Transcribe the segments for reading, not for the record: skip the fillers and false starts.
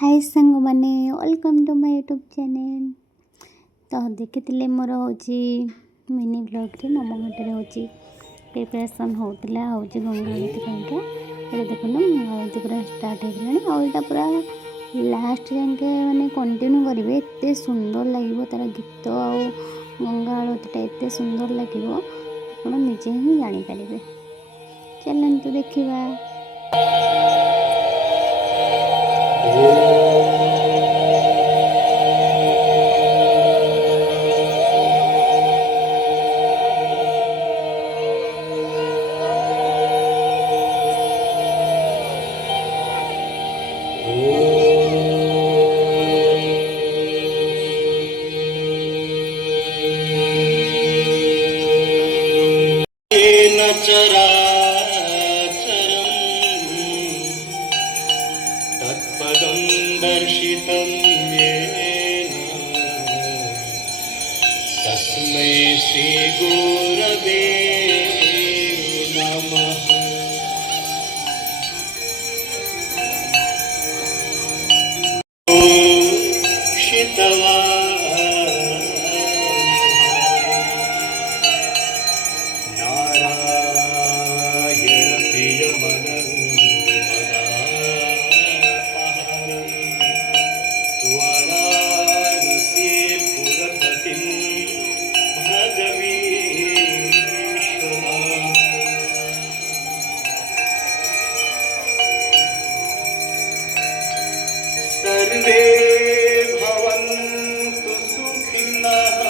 हाय सांग मैंने welcome to my YouTube channel. तो देखी मोर हूँ मिनी ब्लॉग रे मम घाटे हूँ प्रिपरेसन होता हूँ गंगा आरती ये देखुन गंगा आरती पूरा स्टार्ट हो गला पूरा लास्ट जाके मैंने कंटिन्यू करेंगे एत सुंदर लगे तार गीत आ गंगा आरतीटा एत सुंदर लगे आप निजे ही जानीपारे। चलते देखा। तत्पदं दर्शितं येन तस्मै श्रीगुरवे नमः। सर्वे भवन्तु सुखिनः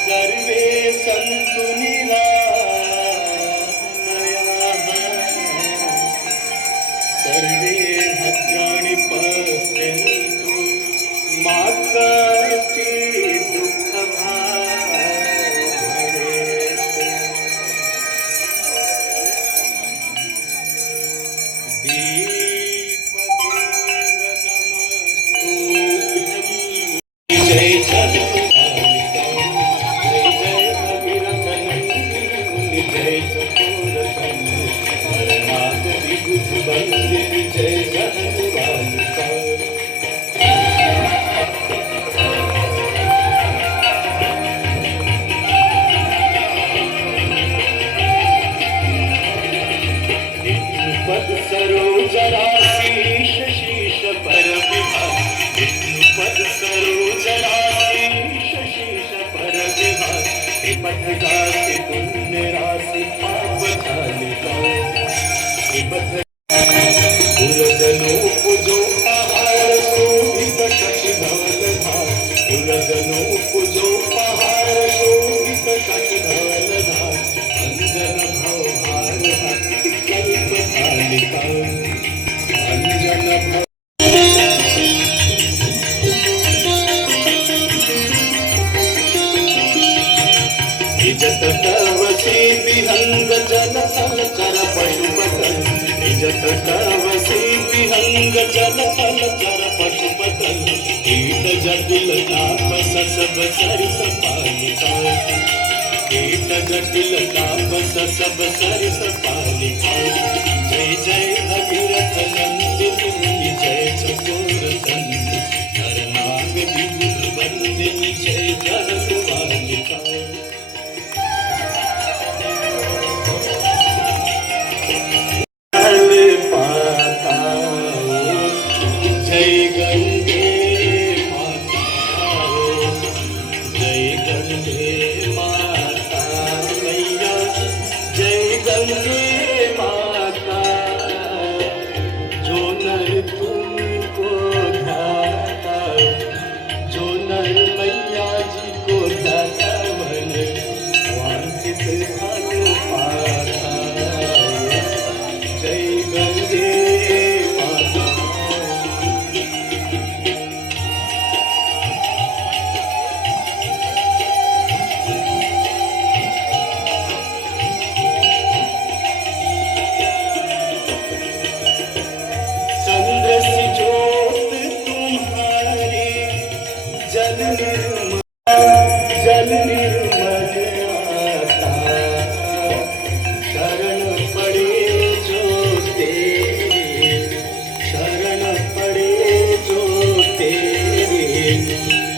सर्वे सन्तु निरामयाः सर्वे भद्राणि पश्यन्तु मा कश्चित् दुःखभाग् भवेत्। पद सरोजराशीष शीश पर विभाग विष्णुपद सरोजराशीष शीश पर विभाग पथ गासी पुण्य राशि पाप खालिका पथ पुरजनो पूजो पहाड़ शोभित शशि धवल धाम पुरजनो पूजो पहाड़ शोभित शशि धवल धाम अंजन भव भार भक्ति कल्प कालिका अंजन भव निजत कवसी विहंग जल थल चर पशुपतल निजत कवसी विहंग जल थल चर पशुपतल कीट जटिल तापस सब सरिस पालिका कीट जटिल तापस सब सरिस पालिका जय जय भगीरथ नंदिनी जय चकोर तंत्र नरनाग विभुर वंदिनी जय जगत पालिका। जय गंगे माता जय गंगे माता मैया जय गंगे माता जो नर तुमको ध्याता जो नर मैया जी को ध्याता मन वांछित फल पाता। जय गंगे माता चंद्र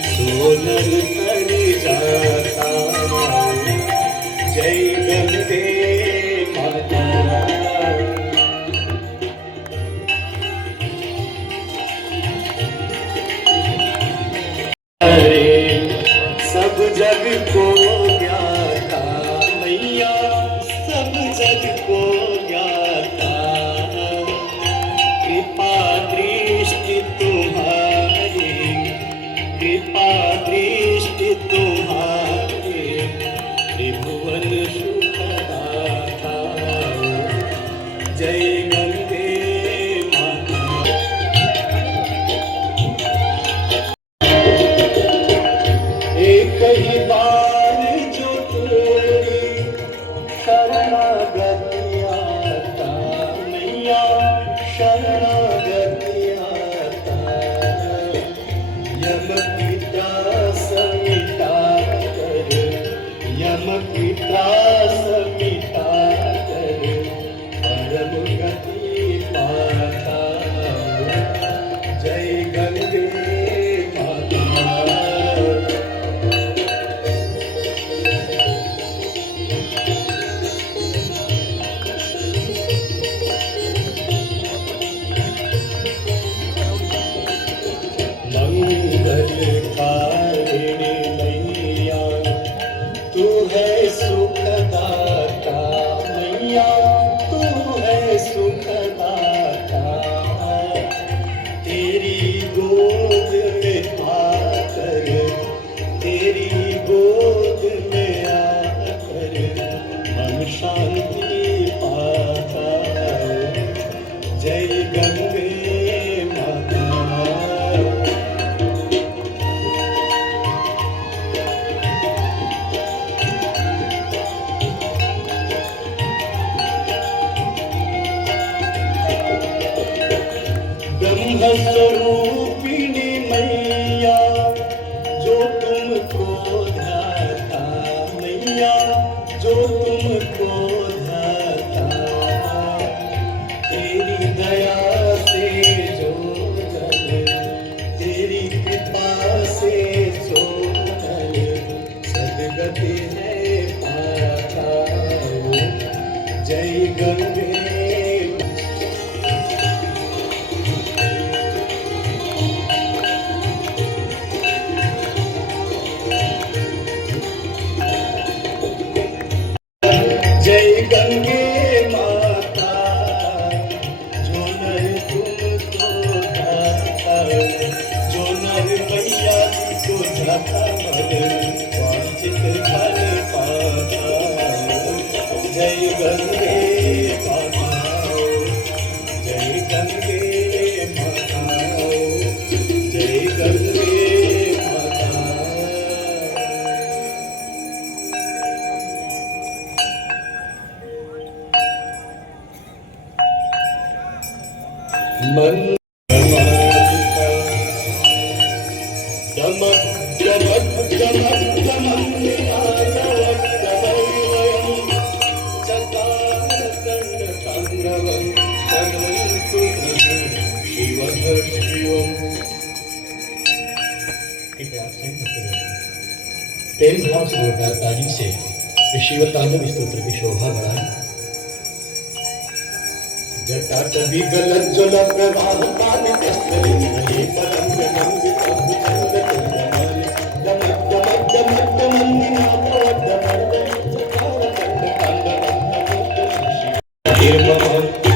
सोनल तर जाता। जय गंगे माता। अरे सब जग को ज्ञाता मैया, सब जग को ज्ञाता। कृपा दृष्टि तुम्हारी, कृपा दृष्टि तुम्हारी, त्रिभुवन सुखदाता। जय गंगे माता। एक ही बार जो तेरी शरणागति आता मैया, शरणागति आता। यम की त्रास मिटा कर, यम की त्रास मिटा कर, परम गति पाता। जय गंगे माता। मंगलकारिणी मैया, तू है सुखदाता मैया, तू है सुखदाता। तेरी गोद में आकर, तेरी गोद में आकर मन शांति पाता। जय गंगे माता। ब्रह्म स्वरूपिणी मैया, जो तुमको ध्याता मैया, जो तुमको ध्याता। तेरी दया से जो जन, तेरी कृपा से जो जन, सद्गति है पाता। जय गंगे। जय गंगे माता। जो नर तुमको ध्याता, जो नर मैया को ध्याता, वांछित फल पाता। जय गंगे माता। जय गंगे माता। जय गंगे माता। मन दमक दमक दमक दमक चकाचंडतांडवं तनोतु शिवः शिवम्। कृपया सही करते रहें। तेज भाव से जोरदार ताली से शिव तांडव स्तोत्र की शोभा बढ़ाएं। जटा कवि गलत जल प्रवाह पान कस्तरी भले पलंग गंग प्रभु चंद चंद्रमाल। दमक दमक दमक दमंदिना भवद मर्दन चकार चंड तांडवं नमोतु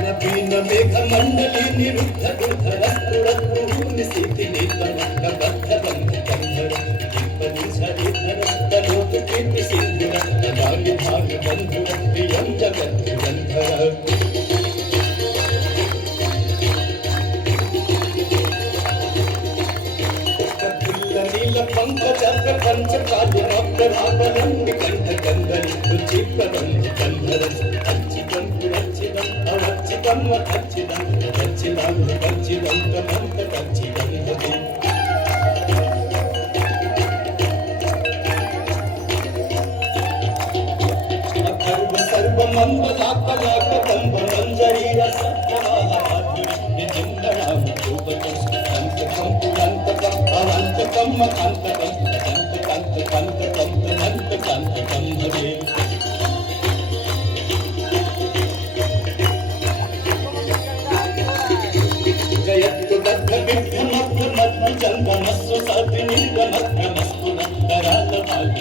नवीन मेघ मंडली निरुद्ध दुर्धरस्तुरस्तु निशीति नितवंग बद्ध बंध कंधर दीपनि झरिधर तनोत कीर्ति सिंधुर नदानि भाग बंधुर प्रियं जगत गंधर। नील पंकज पंच काल मकरावलं निकंठ कंदर रुचि प्रबंध कंधर। अच्छिदं पुरच्छिदं अवच्छिदं वच्छिदं अच्छिदं अच्छिदं कमंत अच्छिदं हति। अथर्व सर्व ಮಂದ ಲಾಕ ಲಾಕ ಕಂಬ ಮಂಜರಿಯ ಸತ್ಯವಾಹಾರಿ ಚಿಂತನಾಮ ರೂಪಚ ಕಂತ ಕಂಪು ಕಂತ ಕಂಪ ಅವಂತ ಕಮ್ಮ ಕಂತ ಕಂತ ಕಂತ ಕಂತ ಕಂತ ಕಂತ ಕಂತ ಕಂಭವೇ ಜಯತ್ತು ದಗ್ಧ ಬಿದ್ಧ ಮಧ್ಯ ಮಧ್ಯ ಚಂದನಸ್ಸು ಸತಿ ನಿರ್ಗಮಸ್ಸು ನಂತರಾಲ ಭಾಗ್ಯ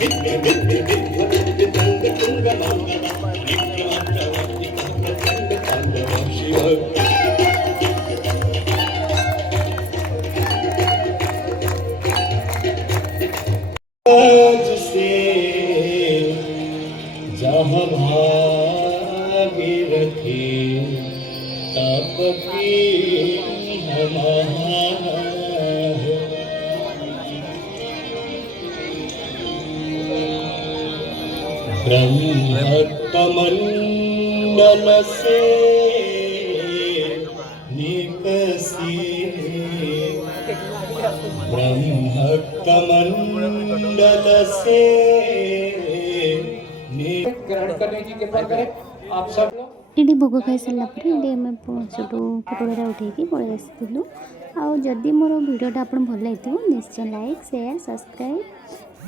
ಬಿದ್ದೆ ಬಿದ್ದೆ ಬಿದ್ದೆ ಬಿದ್ದೆ ತಂಗ ತುಂಗ ಮಂಗಲ ನಿತ್ಯ ಮಂತ್ರವರ್ತಿ ಕಂದ ಕಂದ ಕಾಂಡವ ಶಿವ आज से जहाँ भागीरथी तप की हमारा ब्रह्मकमंडल से निकसी ब्रह्मकमंडल से ग्रहण करने की कृपा करें आप सब लोग। ये भोग खाई सारा पर ये आम छोटू फोटोटा उठेकी पलि आसलु आदि मोर भिडियोटा आप भल लगे निश्चय लाइक शेयर सब्सक्राइब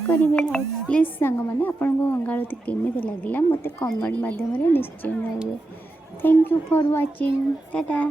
करेंगे प्लीज सांग मैंने आपको अंगारती केमी लगे मत कमेंट मध्यम निश्चय जणाइबे thank you for watching Tata.